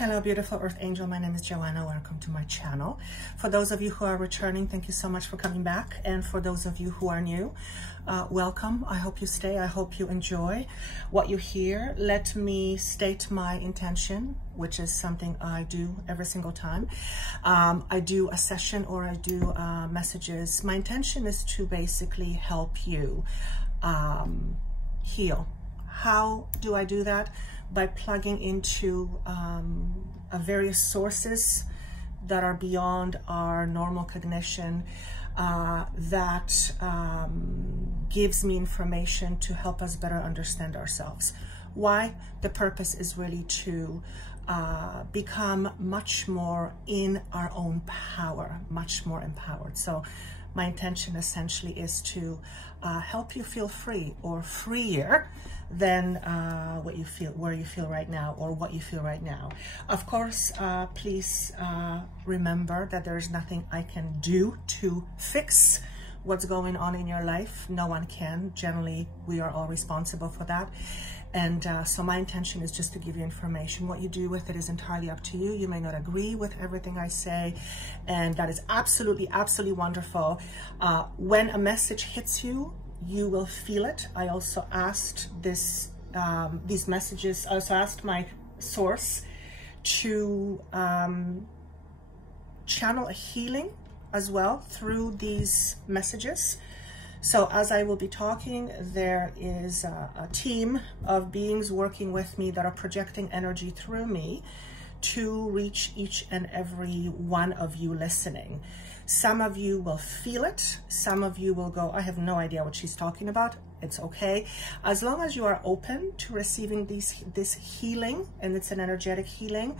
Hello, beautiful Earth Angel. My name is Joanna. Welcome to my channel. For those of you who are returning, thank you so much for coming back. And for those of you who are new, welcome. I hope you stay. I hope you enjoy what you hear. Let me state my intention, which is something I do every single time. I do a session or I do messages. My intention is to basically help you heal. How do I do that? By plugging into various sources that are beyond our normal cognition, that gives me information to help us better understand ourselves. Why? The purpose is really to become much more in our own power, much more empowered. So my intention essentially is to help you feel free or freer than where you feel right now or what you feel right now. Of course, please remember that there is nothing I can do to fix what's going on in your life. No one can. Generally, we are all responsible for that. And so my intention is just to give you information. What you do with it is entirely up to you. You may not agree with everything I say, and that is absolutely, absolutely wonderful. When a message hits you, you will feel it. I also asked these messages, I also asked my source to channel a healing as well through these messages. So as I will be talking, there is a team of beings working with me that are projecting energy through me to reach each and every one of you listening. Some of you will feel it. Some of you will go, I have no idea what she's talking about. It's okay. As long as you are open to receiving this healing, and it's an energetic healing,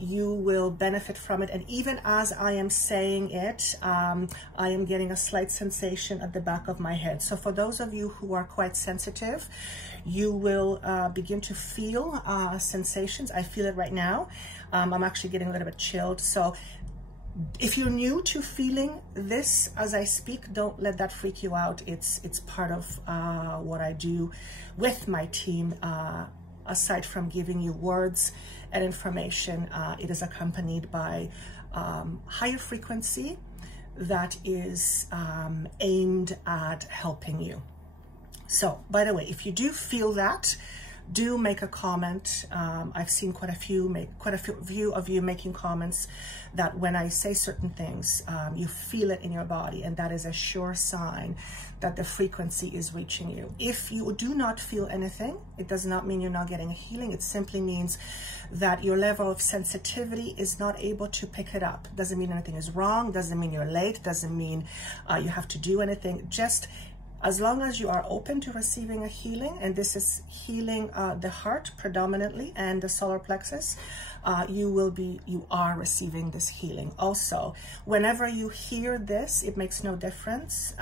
you will benefit from it. And even as I am saying it, I am getting a slight sensation at the back of my head. So for those of you who are quite sensitive, you will begin to feel sensations. I feel it right now. I'm actually getting a little bit chilled. So if you're new to feeling this as I speak, don't let that freak you out. It's part of what I do with my team. Aside from giving you words and information, it is accompanied by higher frequency that is aimed at helping you. So, by the way, if you do feel that, do make a comment. I've seen quite a few of you making comments that when I say certain things, you feel it in your body, and that is a sure sign that the frequency is reaching you. If you do not feel anything, it does not mean you're not getting a healing. It simply means that your level of sensitivity is not able to pick it up. Doesn't mean anything is wrong, doesn't mean you're late, doesn't mean you have to do anything. Just as long as you are open to receiving a healing, and this is healing the heart predominantly and the solar plexus, you are receiving this healing. Also, whenever you hear this, it makes no difference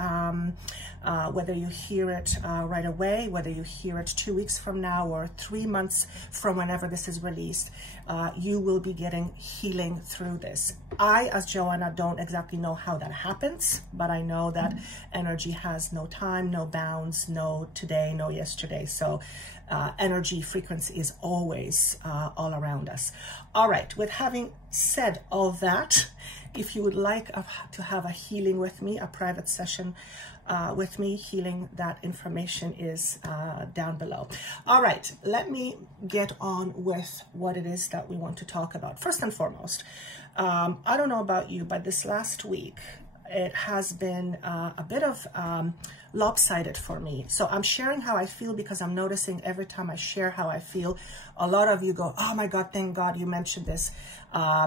whether you hear it right away, whether you hear it 2 weeks from now or 3 months from whenever this is released, you will be getting healing through this. I, as Joanna, don't exactly know how that happens, but I know that energy has no time, no bounds, no today, no yesterday. So energy frequency is always all around us. All right, with having said all that, if you would like to have a healing with me, a private session with me, healing, that information is down below. All right, let me get on with what it is that we want to talk about. First and foremost, I don't know about you, but this last week, it has been a bit of lopsided for me. So I'm sharing how I feel because I'm noticing every time I share how I feel, a lot of you go, oh my God, thank God you mentioned this,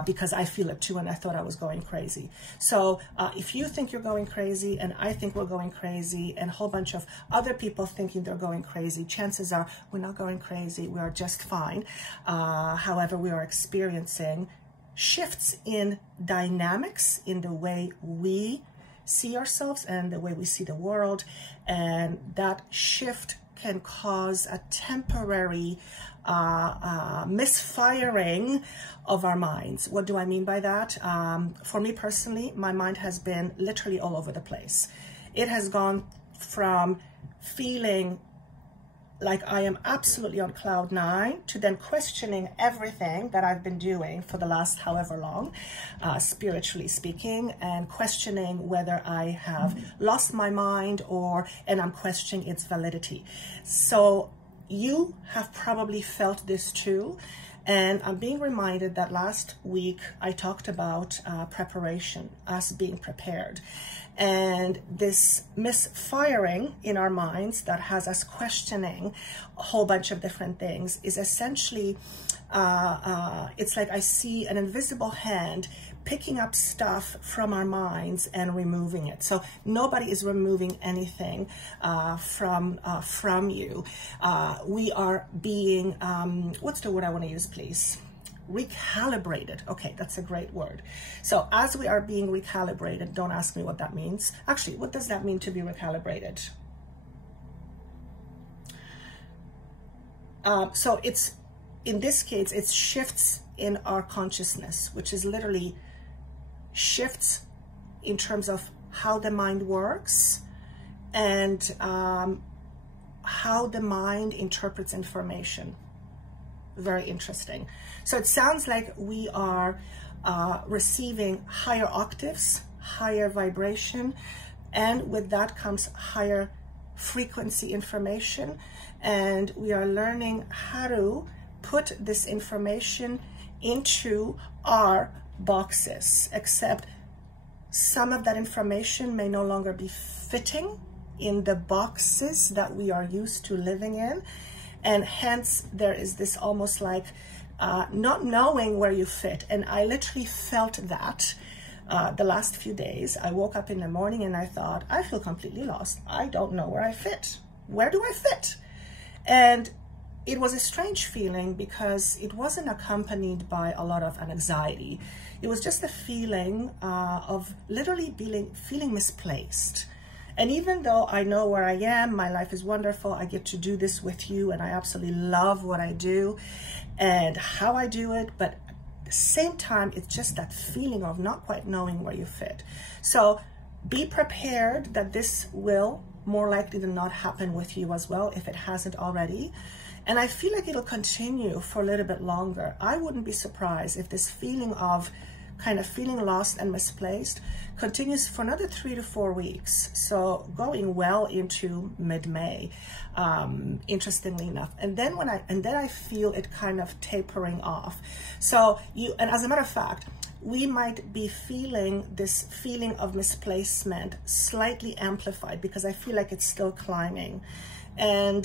because I feel it too, and I thought I was going crazy. So if you think you're going crazy, and I think we're going crazy, and a whole bunch of other people thinking they're going crazy, chances are we're not going crazy, we are just fine. However, we are experiencing shifts in dynamics in the way we see ourselves and the way we see the world, and that shift can cause a temporary misfiring of our minds. What do I mean by that? For me personally, my mind has been literally all over the place. It has gone from feeling like I am absolutely on cloud 9, to then questioning everything that I've been doing for the last however long, spiritually speaking, and questioning whether I have lost my mind and I'm questioning its validity. So you have probably felt this too. And I'm being reminded that last week I talked about preparation, us being prepared. And this misfiring in our minds that has us questioning a whole bunch of different things is essentially, it's like I see an invisible hand picking up stuff from our minds and removing it. So nobody is removing anything from you. We are being, what's the word I want to use, please? Recalibrated. Okay, that's a great word. So as we are being recalibrated, don't ask me what that means. Actually, what does that mean to be recalibrated? So it's, in this case, it's shifts in our consciousness, which is literally shifts in terms of how the mind works and how the mind interprets information. Very interesting. So it sounds like we are receiving higher octaves, higher vibration, and with that comes higher frequency information, and we are learning how to put this information into our boxes, except some of that information may no longer be fitting in the boxes that we are used to living in. And hence there is this almost like not knowing where you fit. And I literally felt that the last few days. I woke up in the morning and I thought, I feel completely lost. I don't know where I fit. Where do I fit? And it was a strange feeling because it wasn't accompanied by a lot of anxiety. It was just a feeling of literally feeling misplaced. And even though I know where I am, my life is wonderful, I get to do this with you, and I absolutely love what I do and how I do it, but at the same time, it's just that feeling of not quite knowing where you fit. So be prepared that this will more likely than not happen with you as well, if it hasn't already. And I feel like it'll continue for a little bit longer. I wouldn't be surprised if this feeling of kind of feeling lost and misplaced continues for another 3 to 4 weeks. So going well into mid-May, interestingly enough. And then I feel it kind of tapering off. So and as a matter of fact, we might be feeling this feeling of misplacement slightly amplified because I feel like it's still climbing. And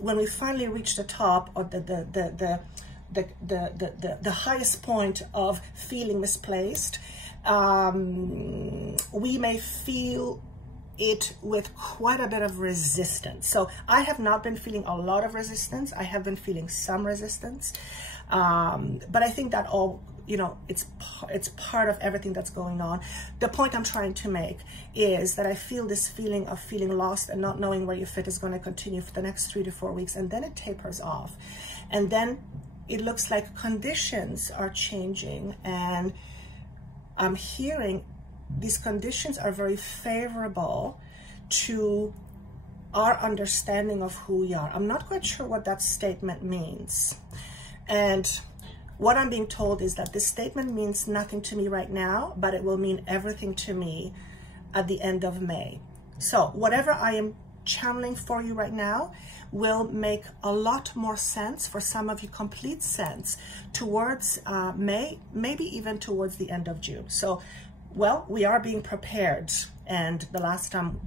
when we finally reach the top, or the highest point of feeling misplaced, we may feel it with quite a bit of resistance. So I have not been feeling a lot of resistance. I have been feeling some resistance, but I think that all, you know, it's part of everything that's going on. The point I'm trying to make is that I feel this feeling of feeling lost and not knowing where you fit is going to continue for the next 3 to 4 weeks, and then it tapers off, and then it looks like conditions are changing, and I'm hearing these conditions are very favorable to our understanding of who we are. I'm not quite sure what that statement means. And what I'm being told is that this statement means nothing to me right now, but it will mean everything to me at the end of May. So whatever I am channeling for you right now will make a lot more sense, for some of you complete sense, towards May, maybe even towards the end of June. So, well, we are being prepared. And the last time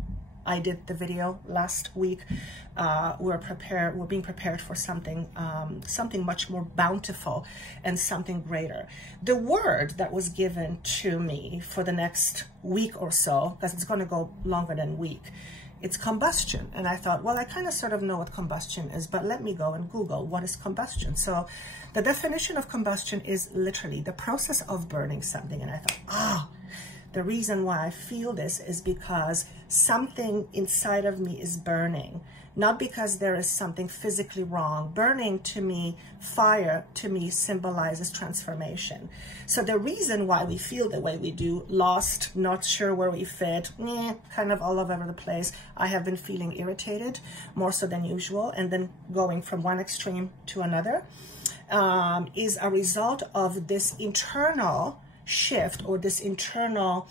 I did the video last week, we're being prepared for something, something much more bountiful and something greater. The word that was given to me for the next week or so, because it's going to go longer than a week, it's combustion. And I thought, well, I kind of sort of know what combustion is, but let me go and Google what is combustion. So the definition of combustion is literally the process of burning something. And I thought, the reason why I feel this is because something inside of me is burning, not because there is something physically wrong. Burning to me, fire to me symbolizes transformation. So the reason why we feel the way we do, lost, not sure where we fit, kind of all over the place. I have been feeling irritated more so than usual, and then going from one extreme to another, is a result of this internal shift or this internal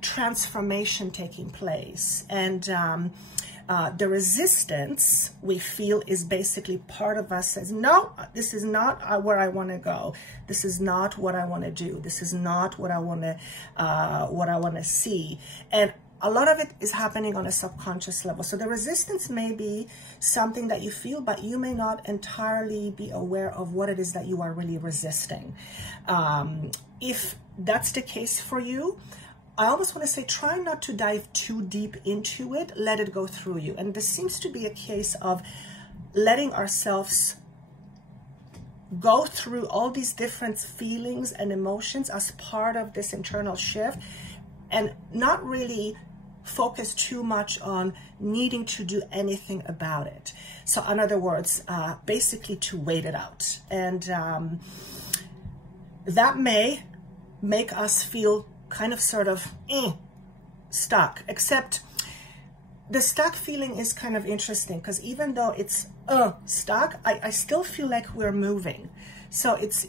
transformation taking place. And the resistance we feel is basically part of us says, no, this is not where I want to go. This is not what I want to do. This is not what I want to see. And a lot of it is happening on a subconscious level. So the resistance may be something that you feel, but you may not entirely be aware of what it is that you are really resisting. If that's the case for you, I almost want to say, try not to dive too deep into it. Let it go through you. And this seems to be a case of letting ourselves go through all these different feelings and emotions as part of this internal shift, and not really focus too much on needing to do anything about it. So in other words, basically to wait it out. And that may make us feel kind of sort of stuck, except the stuck feeling is kind of interesting, because even though it's stuck, I still feel like we're moving. So it's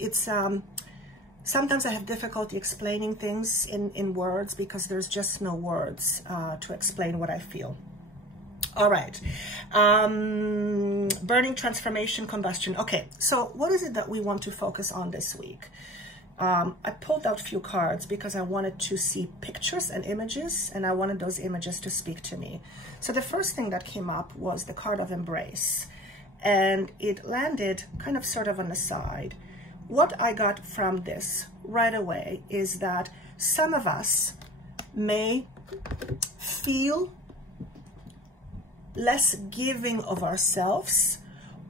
sometimes I have difficulty explaining things in words, because there's just no words to explain what I feel. All right. Burning, transformation, combustion. Okay, so what is it that we want to focus on this week? I pulled out a few cards because I wanted to see pictures and images, and I wanted those images to speak to me. So the first thing that came up was the card of embrace, and it landed kind of sort of on the side. What I got from this right away is that some of us may feel less giving of ourselves,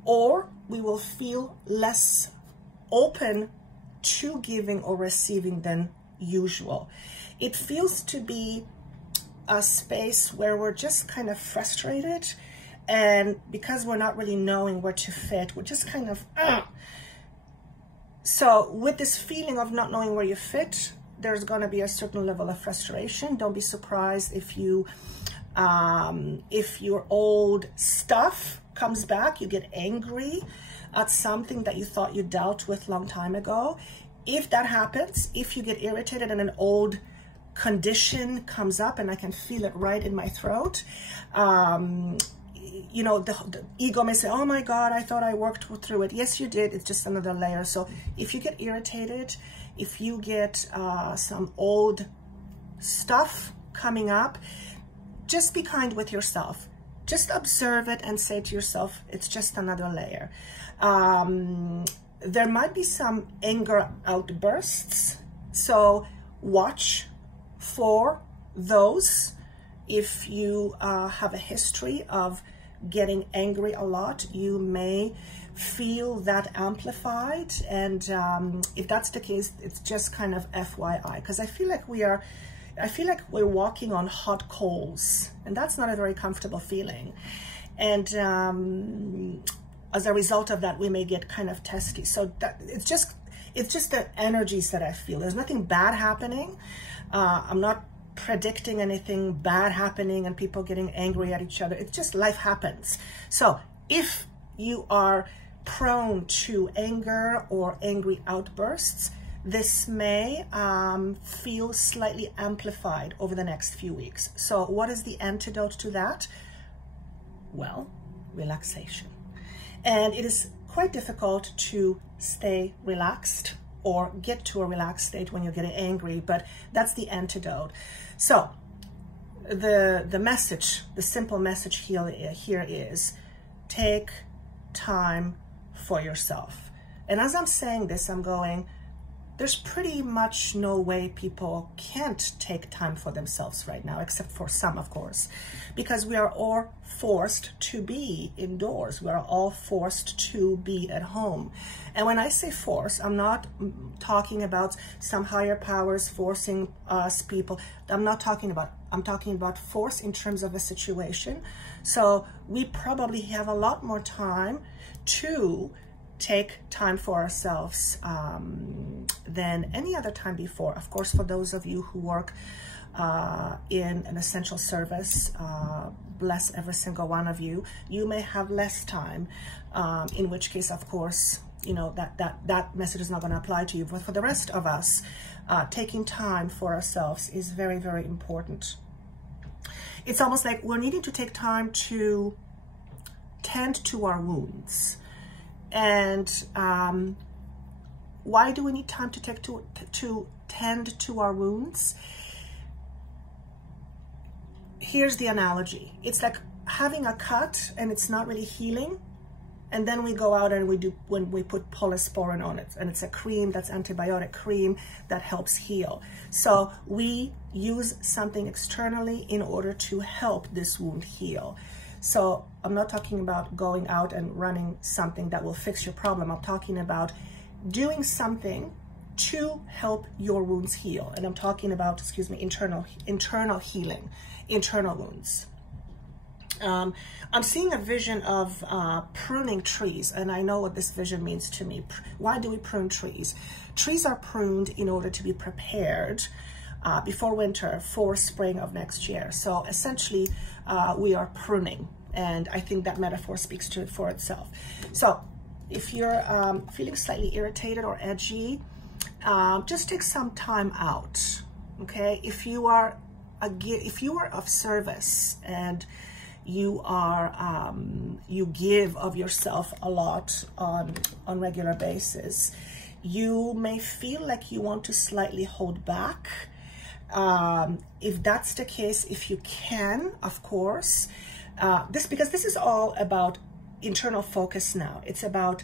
or we will feel less open to giving or receiving than usual. It feels to be a space where we're just kind of frustrated, and because we're not really knowing where to fit, we're just kind of So with this feeling of not knowing where you fit, there's going to be a certain level of frustration. Don't be surprised if your old stuff comes back. You get angry at something that you thought you dealt with a long time ago. If that happens, if you get irritated and an old condition comes up, and I can feel it right in my throat, you know, the ego may say, oh my God, I thought I worked through it. Yes, you did. It's just another layer. So if you get irritated, if you get some old stuff coming up, just be kind with yourself. Just observe it and say to yourself, it's just another layer. There might be some anger outbursts, so watch for those. If you have a history of getting angry a lot, you may feel that amplified, and if that's the case, it's just kind of FYI, because I feel like we're walking on hot coals, and that's not a very comfortable feeling. And as a result of that, we may get kind of testy. So that, it's just the energies that I feel. There's nothing bad happening. I'm not predicting anything bad happening and people getting angry at each other. It's just life happens. So if you are prone to anger or angry outbursts, this may feel slightly amplified over the next few weeks. So what is the antidote to that? Well, relaxation. And it is quite difficult to stay relaxed or get to a relaxed state when you're getting angry, but that's the antidote. So the message, the simple message here is take time for yourself. And as I'm saying this, I'm going, there's pretty much no way people can't take time for themselves right now, except for some, of course, because we are all forced to be indoors. We are all forced to be at home. And when I say force, I'm not talking about some higher powers forcing us people. I'm talking about force in terms of a situation. So we probably have a lot more time to take time for ourselves than any other time before. Of course, for those of you who work in an essential service, bless every single one of you, you may have less time, in which case, of course, you know, that message is not going to apply to you. But for the rest of us, taking time for ourselves is very, very important. It's almost like we're needing to take time to tend to our wounds. And why do we need time to tend to our wounds? Here's the analogy. It's like having a cut and it's not really healing. And then we go out and we put polysporin on it, and it's a cream that's antibiotic cream that helps heal. So we use something externally in order to help this wound heal. So I'm not talking about going out and running something that will fix your problem. I'm talking about doing something to help your wounds heal. And I'm talking about, excuse me, internal healing, internal wounds. I'm seeing a vision of pruning trees, and I know what this vision means to me. Why do we prune trees? Trees are pruned in order to be prepared before winter for spring of next year. So essentially, we are pruning, and I think that metaphor speaks to it for itself. So if you're feeling slightly irritated or edgy, just take some time out, okay? If you are of service and you are you give of yourself a lot on regular basis, you may feel like you want to slightly hold back. If that's the case, if you can, of course, because this is all about internal focus now. It's about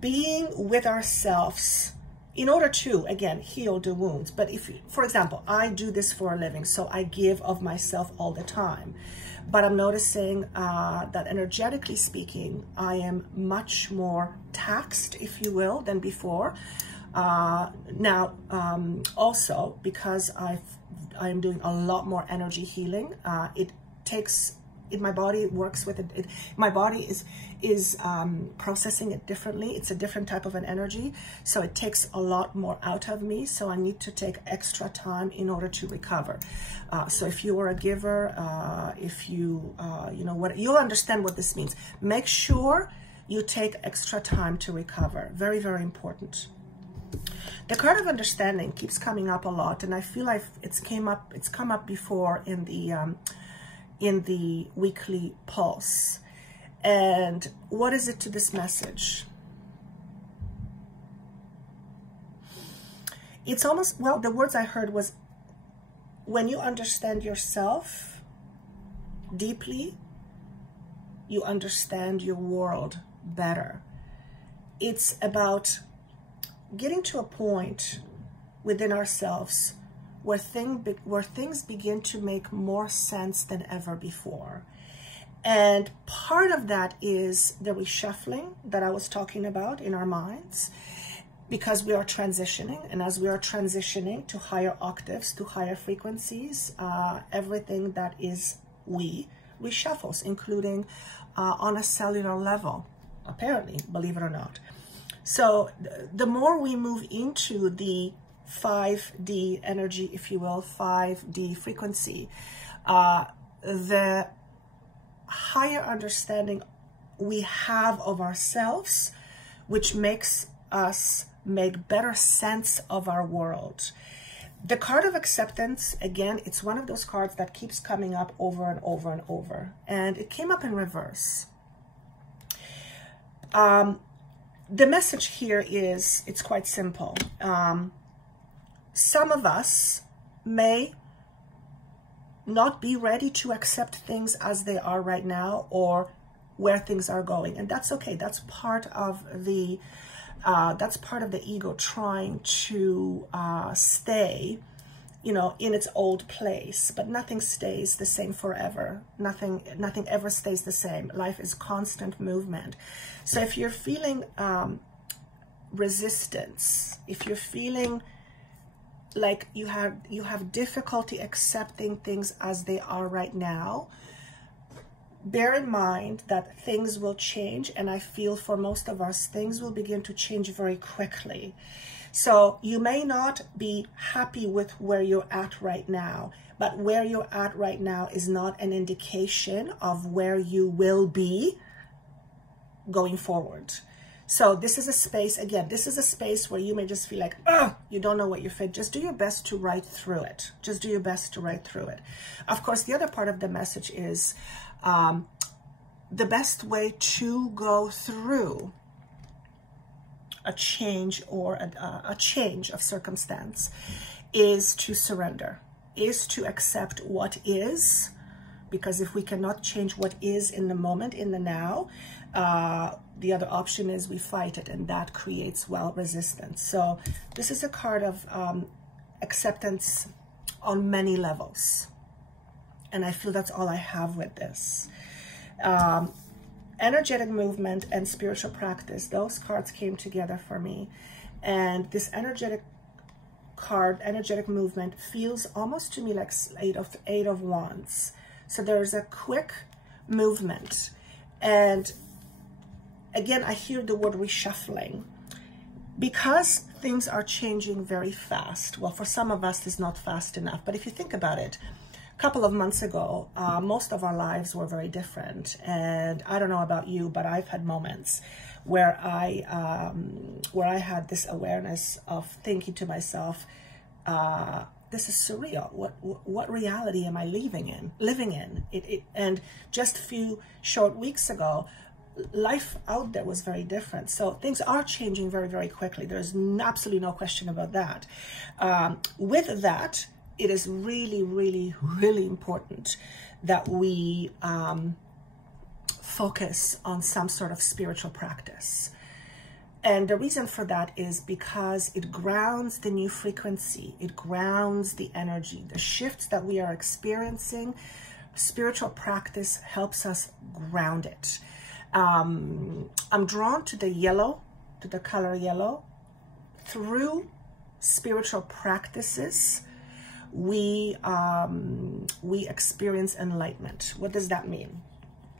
being with ourselves in order to, again, heal the wounds. But if, for example, I do this for a living, so I give of myself all the time. But I'm noticing that energetically speaking, I am much more taxed, if you will, than before. Now, also, because I am doing a lot more energy healing, my body works with it. My body is processing it differently. It's a different type of an energy, so it takes a lot more out of me. So I need to take extra time in order to recover. So if you are a giver, if you you know what, you'll understand what this means. Make sure you take extra time to recover. Very, very important. The card of understanding keeps coming up a lot, and I feel like it's come up before in the weekly pulse. And what is it to this message? It's almost, well, the words I heard was, when you understand yourself deeply, you understand your world better. It's about getting to a point within ourselves where things begin to make more sense than ever before. And part of that is the reshuffling that I was talking about in our minds, because we are transitioning. And as we are transitioning to higher octaves, to higher frequencies, everything that is reshuffles, including on a cellular level, apparently, believe it or not. So the more we move into the 5D energy, if you will, 5D frequency, the higher understanding we have of ourselves, which makes us make better sense of our world. The card of acceptance, again, it's one of those cards that keeps coming up over and over and over. And it came up in reverse. The message here is, it's quite simple. Some of us may not be ready to accept things as they are right now, or where things are going. And that's okay. That's part of the That's part of the ego trying to stay, you know, in its old place. But nothing stays the same forever. Nothing ever stays the same. Life is constant movement. So if you're feeling resistance, if you're feeling like you have difficulty accepting things as they are right now, bear in mind that things will change, and I feel for most of us, things will begin to change very quickly. So you may not be happy with where you're at right now, but where you're at right now is not an indication of where you will be going forward. So this is a space, again, this is a space where you may just feel like, oh, you don't know what you're fit. Just do your best to ride through it. Just do your best to ride through it. Of course, the other part of the message is the best way to go through a change or a change of circumstance is to surrender, is to accept what is, because if we cannot change what is in the moment, in the now, the other option is we fight it, and that creates, well, resistance. So this is a card of acceptance on many levels, and I feel that's all I have with this. Energetic movement and spiritual practice, those cards came together for me, and this energetic card, energetic movement, feels almost to me like eight of wands. So there's a quick movement, and again, I hear the word reshuffling, because things are changing very fast. Well, for some of us, it's not fast enough, but if you think about it, a couple of months ago, most of our lives were very different. And I don't know about you, but I've had moments where I had this awareness of thinking to myself, this is surreal. What reality am I living in? And just a few short weeks ago, life out there was very different. So things are changing very, very quickly. There's absolutely no question about that. With that, it is really, really, really important that we focus on some sort of spiritual practice. And the reason for that is because it grounds the new frequency. It grounds the energy, the shifts that we are experiencing. Spiritual practice helps us ground it. I'm drawn to the yellow, to the color yellow. Through spiritual practices, we experience enlightenment. What does that mean?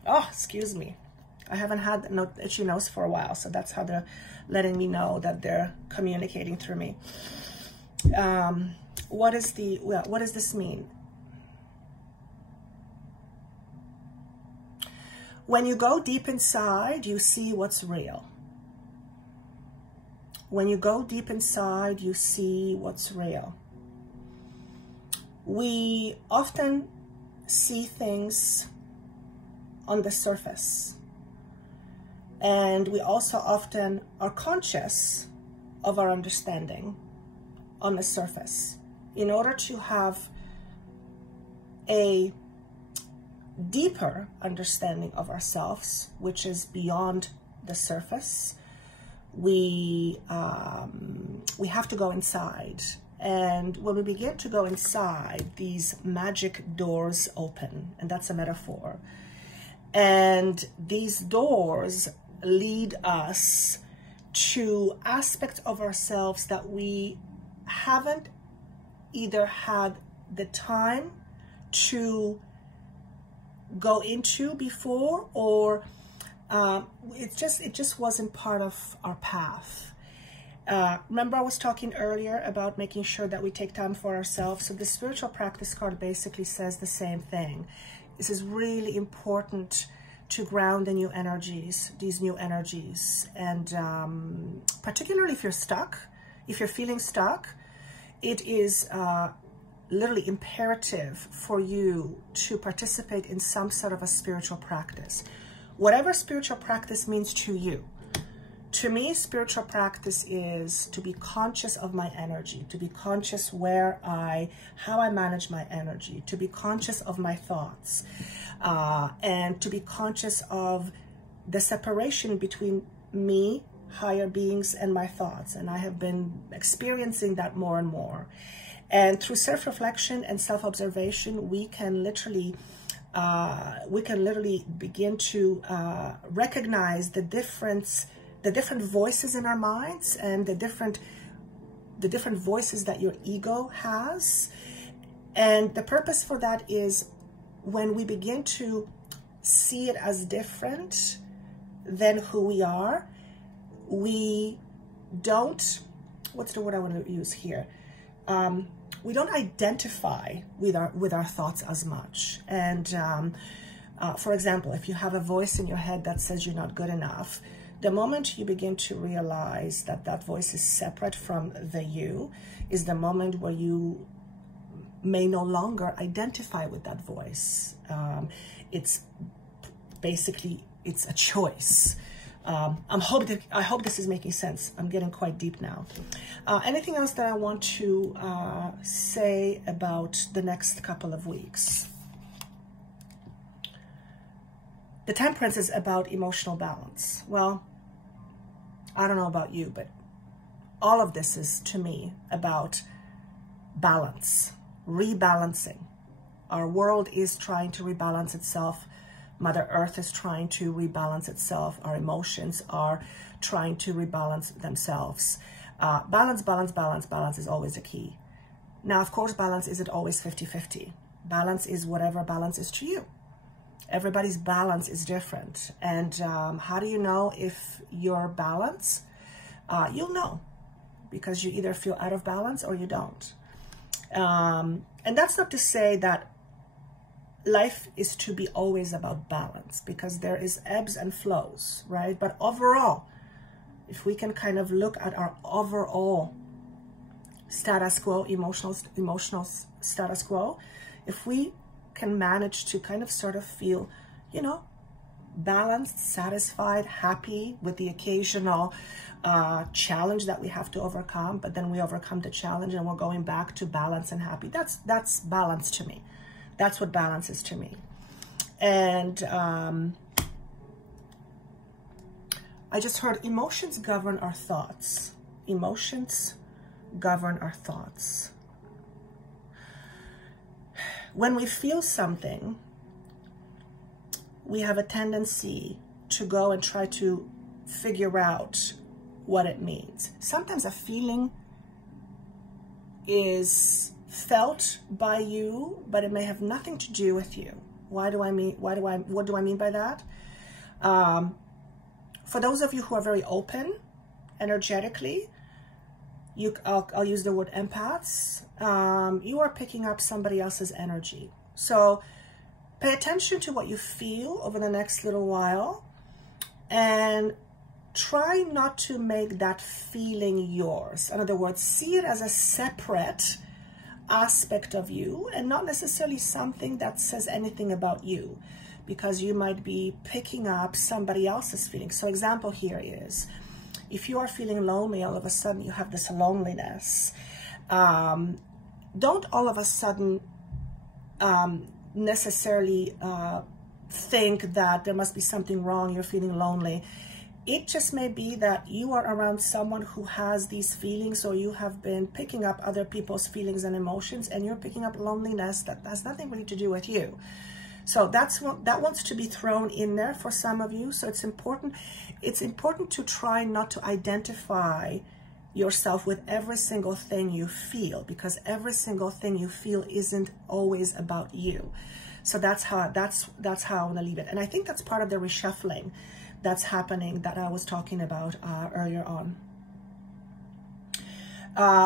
Oh, excuse me. I haven't had no itchy nose for a while, so that's how they're letting me know that they're communicating through me. What does this mean? When you go deep inside, you see what's real. When you go deep inside, you see what's real. We often see things on the surface, and we also often are conscious of our understanding on the surface. In order to have a deeper understanding of ourselves, which is beyond the surface, we have to go inside. And when we begin to go inside, these magic doors open, and that's a metaphor. And these doors lead us to aspects of ourselves that we haven't either had the time to go into before, or it just wasn't part of our path. Remember I was talking earlier about making sure that we take time for ourselves. So the spiritual practice card basically says the same thing. This is really important to ground the new energies, these new energies. And particularly if you're stuck, if you're feeling stuck, it is literally imperative for you to participate in some sort of a spiritual practice. Whatever spiritual practice means to you. To me, spiritual practice is to be conscious of my energy, to be conscious how I manage my energy, to be conscious of my thoughts, and to be conscious of the separation between me higher beings and my thoughts, and I have been experiencing that more and more. And through self-reflection and self-observation, we can literally begin to recognize the different voices in our minds, and the different voices that your ego has. And the purpose for that is when we begin to see it as different than who we are, we don't, what's the word I want to use here? We don't identify with our thoughts as much. And for example, if you have a voice in your head that says you're not good enough, the moment you begin to realize that that voice is separate from the you is the moment where you may no longer identify with that voice. It's basically, it's a choice. I hope this is making sense. I'm getting quite deep now. Anything else that I want to say about the next couple of weeks? The Temperance is about emotional balance. Well, I don't know about you, but all of this is, to me, about balance, rebalancing. Our world is trying to rebalance itself. Mother Earth is trying to rebalance itself. Our emotions are trying to rebalance themselves. Balance, balance, balance, balance is always the key. Now, of course, balance isn't always 50-50. Balance is whatever balance is to you. Everybody's balance is different. And how do you know if you're balanced? You'll know, because you either feel out of balance or you don't. And that's not to say that life is to be always about balance, because there is ebbs and flows, right? But overall, if we can kind of look at our overall status quo, emotional status quo, if we can manage to kind of sort of feel, you know, balanced, satisfied, happy with the occasional challenge that we have to overcome, but then we overcome the challenge and we're going back to balance and happy. That's balance to me. That's what balance is to me. And I just heard emotions govern our thoughts. Emotions govern our thoughts. When we feel something, we have a tendency to go and try to figure out what it means. Sometimes a feeling is felt by you, but it may have nothing to do with you. What do I mean by that? For those of you who are very open energetically, I'll use the word empaths. You are picking up somebody else's energy. So pay attention to what you feel over the next little while, and try not to make that feeling yours. In other words, see it as a separate aspect of you and not necessarily something that says anything about you, because you might be picking up somebody else's feelings. So example here is, if you are feeling lonely, all of a sudden you have this loneliness. Don't all of a sudden necessarily think that there must be something wrong, you're feeling lonely. It just may be that you are around someone who has these feelings, or you have been picking up other people's feelings and emotions, and you're picking up loneliness that has nothing really to do with you. So that wants to be thrown in there for some of you. So it's important to try not to identify yourself with every single thing you feel, because every single thing you feel isn't always about you. So that's how I want to leave it. And I think that's part of the reshuffling that's happening that I was talking about earlier on.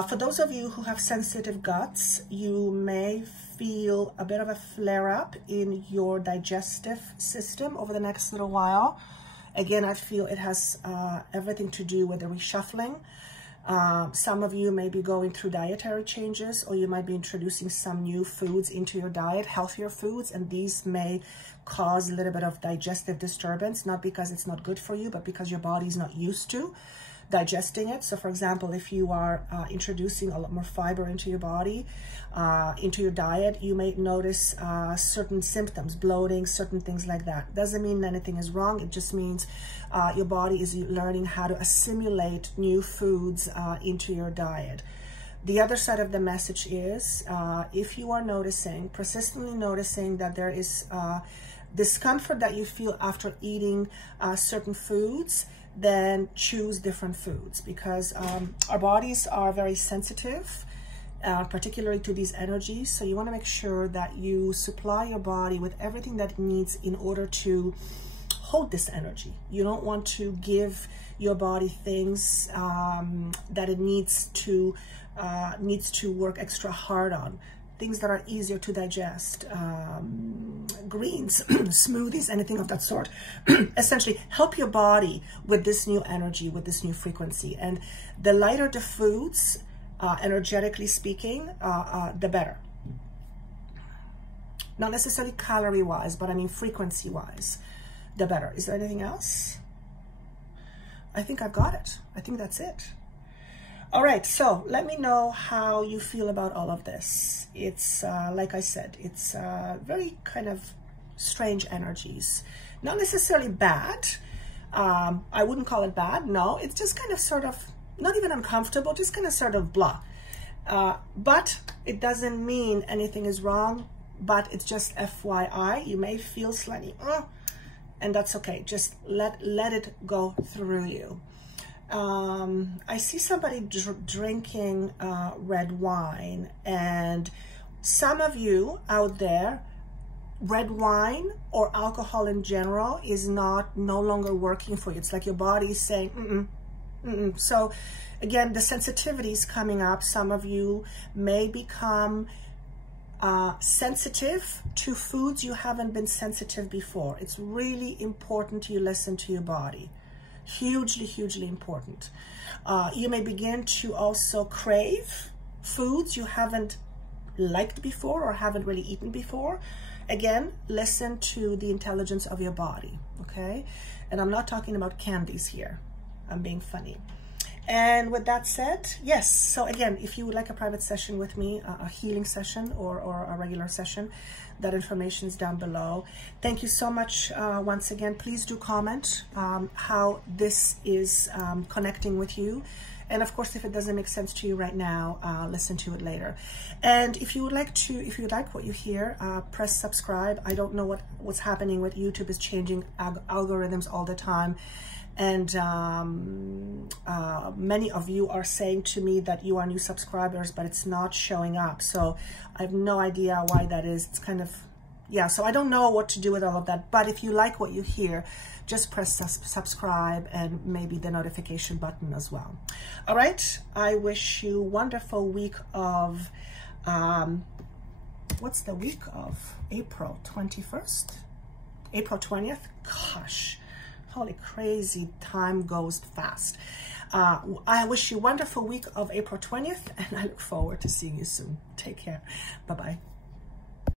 For those of you who have sensitive guts, you may feel a bit of a flare-up in your digestive system over the next little while. Again, I feel it has everything to do with the reshuffling. Some of you may be going through dietary changes, or you might be introducing some new foods into your diet, healthier foods, and these may cause a little bit of digestive disturbance, not because it's not good for you, but because your body's not used to digesting it. So for example, if you are introducing a lot more fiber into your body, into your diet, you may notice certain symptoms, bloating, certain things like that. Doesn't mean anything is wrong. It just means your body is learning how to assimilate new foods into your diet. The other side of the message is, if you are noticing, persistently noticing that there is discomfort that you feel after eating certain foods, then choose different foods, because our bodies are very sensitive, particularly to these energies. So you want to make sure that you supply your body with everything that it needs in order to hold this energy. You don't want to give your body things that it needs to work extra hard on. Things that are easier to digest, greens, smoothies, anything of that sort. Essentially, help your body with this new energy, with this new frequency. And the lighter the foods, energetically speaking, the better. Not necessarily calorie-wise, but I mean frequency-wise, the better. Is there anything else? I think I've got it. I think that's it. All right, so let me know how you feel about all of this. It's, like I said, it's very kind of strange energies. Not necessarily bad. I wouldn't call it bad, no. It's just kind of sort of, not even uncomfortable, just kind of sort of blah. But it doesn't mean anything is wrong, but it's just FYI. You may feel slightly, and that's okay. Just let it go through you. I see somebody drinking red wine, and some of you out there, red wine or alcohol in general is no longer working for you. It's like your body is saying, So again, the sensitivity is coming up. Some of you may become sensitive to foods you haven't been sensitive before. It's really important you listen to your body. Hugely, hugely important. You may begin to also crave foods you haven't liked before or haven't really eaten before. Again, listen to the intelligence of your body, okay? And I'm not talking about candies here. I'm being funny. And with that said, yes, so again, if you would like a private session with me, a healing session or a regular session, that information is down below. Thank you so much once again. Please do comment how this is connecting with you. And of course, if it doesn't make sense to you right now, listen to it later. And if you would like what you hear, press subscribe. I don't know what's happening with YouTube. Is changing algorithms all the time. And many of you are saying to me that you are new subscribers, but it's not showing up. So I have no idea why that is. It's kind of, yeah, so I don't know what to do with all of that. But if you like what you hear, just press subscribe and maybe the notification button as well. All right, I wish you a wonderful week of, what's the week of? April 21st? April 20th? Gosh. Holy crazy, time goes fast. I wish you a wonderful week of April 20th, and I look forward to seeing you soon. Take care. Bye-bye.